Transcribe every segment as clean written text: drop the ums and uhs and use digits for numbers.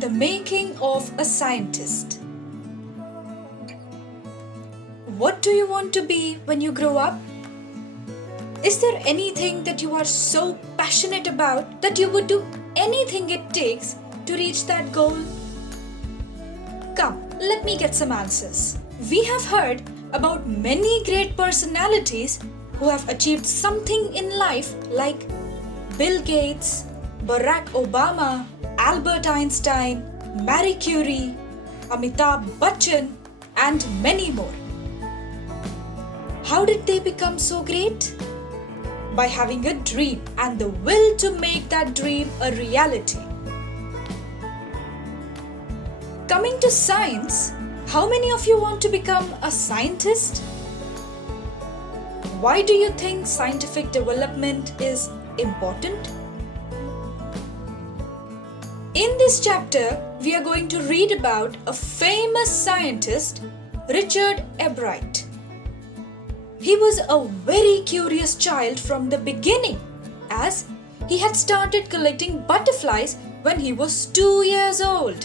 The making of a scientist. What do you want to be when you grow up? Is there anything that you are so passionate about that you would do anything it takes to reach that goal? Come, let me get some answers. We have heard about many great personalities who have achieved something in life like Bill Gates, Barack Obama, Albert Einstein, Marie Curie, Amitabh Bachchan, and many more. How did they become so great? By having a dream and the will to make that dream a reality. Coming to science, how many of you want to become a scientist? Why do you think scientific development is important? In this chapter, we are going to read about a famous scientist, Richard Abhyaas. He was a very curious child from the beginning, as he had started collecting butterflies when he was 2 years old.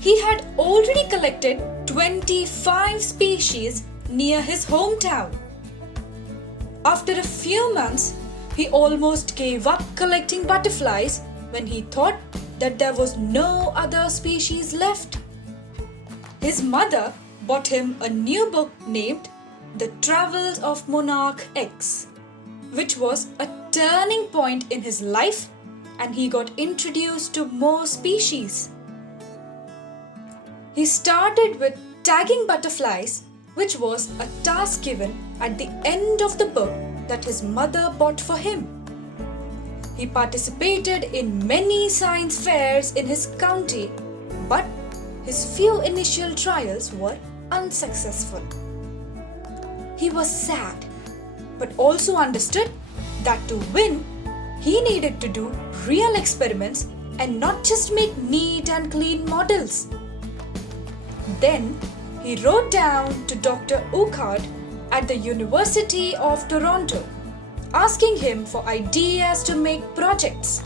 He had already collected 25 species near his hometown. After a few months, he almost gave up collecting butterflies when he thought that there was no other species left. His mother bought him a new book named The Travels of Monarch X, which was a turning point in his life, and he got introduced to more species. He started with tagging butterflies, which was a task given at the end of the book that his mother bought for him. He participated in many science fairs in his county, but his few initial trials were unsuccessful. He was sad, but also understood that to win, he needed to do real experiments and not just make neat and clean models. Then he wrote down to Dr. Urquhart at the University of Toronto, asking him for ideas to make projects.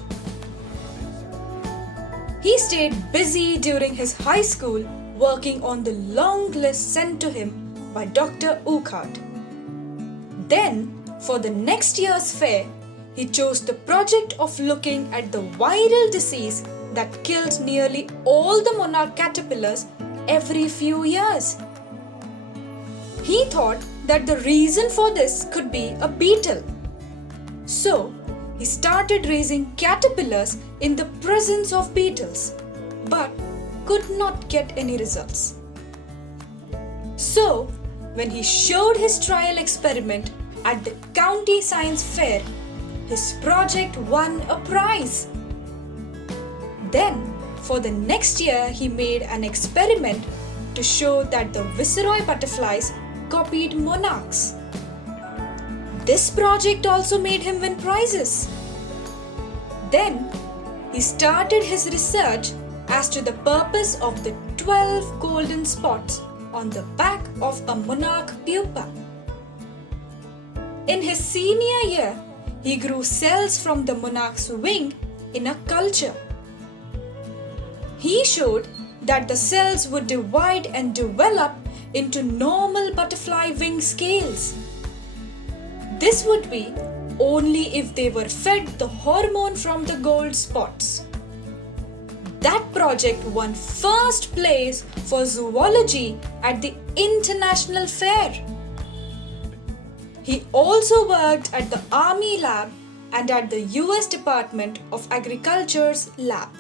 He stayed busy during his high school working on the long list sent to him by Dr. Urquhart. Then, for the next year's fair, he chose the project of looking at the viral disease that killed nearly all the monarch caterpillars every few years. He thought that the reason for this could be a beetle. So, he started raising caterpillars in the presence of beetles, but could not get any results. So, when he showed his trial experiment at the county science fair, his project won a prize. Then, for the next year, he made an experiment to show that the viceroy butterflies copied monarchs. This project also made him win prizes. Then, he started his research as to the purpose of the 12 golden spots on the back of a monarch pupa. In his senior year, he grew cells from the monarch's wing in a culture. He showed that the cells would divide and develop into normal butterfly wing scales. This would be only if they were fed the hormone from the gold spots. That project won first place for zoology at the International Fair. He also worked at the Army lab and at the US Department of Agriculture's lab.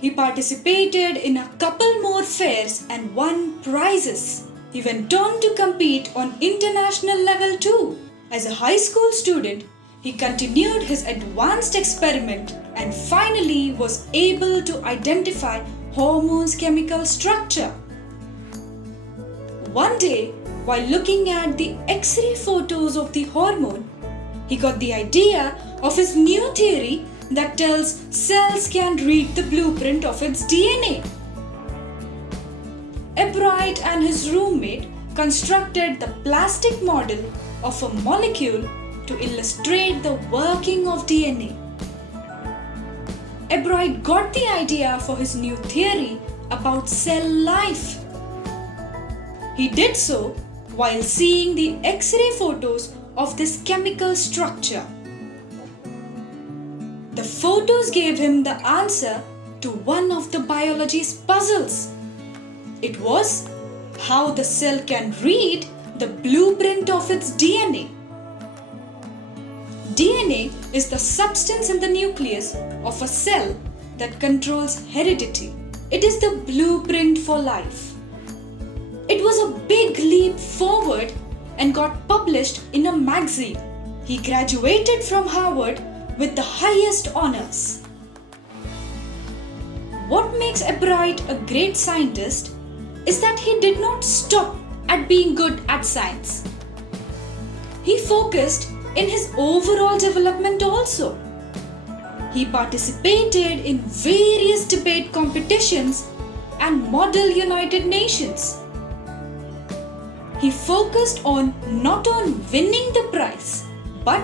He participated in a couple more fairs and won prizes. He went on to compete on international level too. As a high school student, he continued his advanced experiment and finally was able to identify hormones' chemical structure. One day, while looking at the X-ray photos of the hormone, he got the idea of his new theory that tells cells can read the blueprint of its DNA. Abhyaas and his roommate constructed the plastic model of a molecule to illustrate the working of DNA. Abhyaas got the idea for his new theory about cell life. He did so while seeing the X-ray photos of this chemical structure. The photos gave him the answer to one of the biology's puzzles. It was how the cell can read the blueprint of its DNA. DNA is the substance in the nucleus of a cell that controls heredity. It is the blueprint for life. It was a big leap forward and got published in a magazine. He graduated from Harvard with the highest honors. What makes Abhyaas a great scientist is that he did not stop at being good at science. He focused in his overall development also. He participated in various debate competitions and Model United Nations. He focused on not on winning the prize, but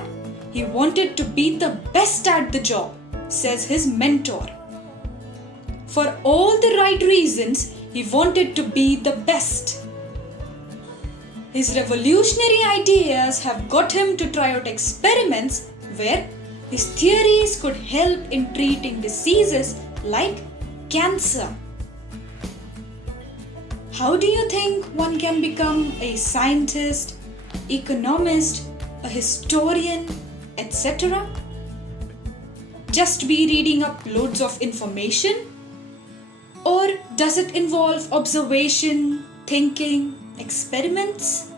he wanted to be the best at the job, says his mentor. For all the right reasons, he wanted to be the best. His revolutionary ideas have got him to try out experiments where his theories could help in treating diseases like cancer. How do you think one can become a scientist, economist, a historian, etc.? Just be reading up loads of information? Or does it involve observation, thinking, experiments?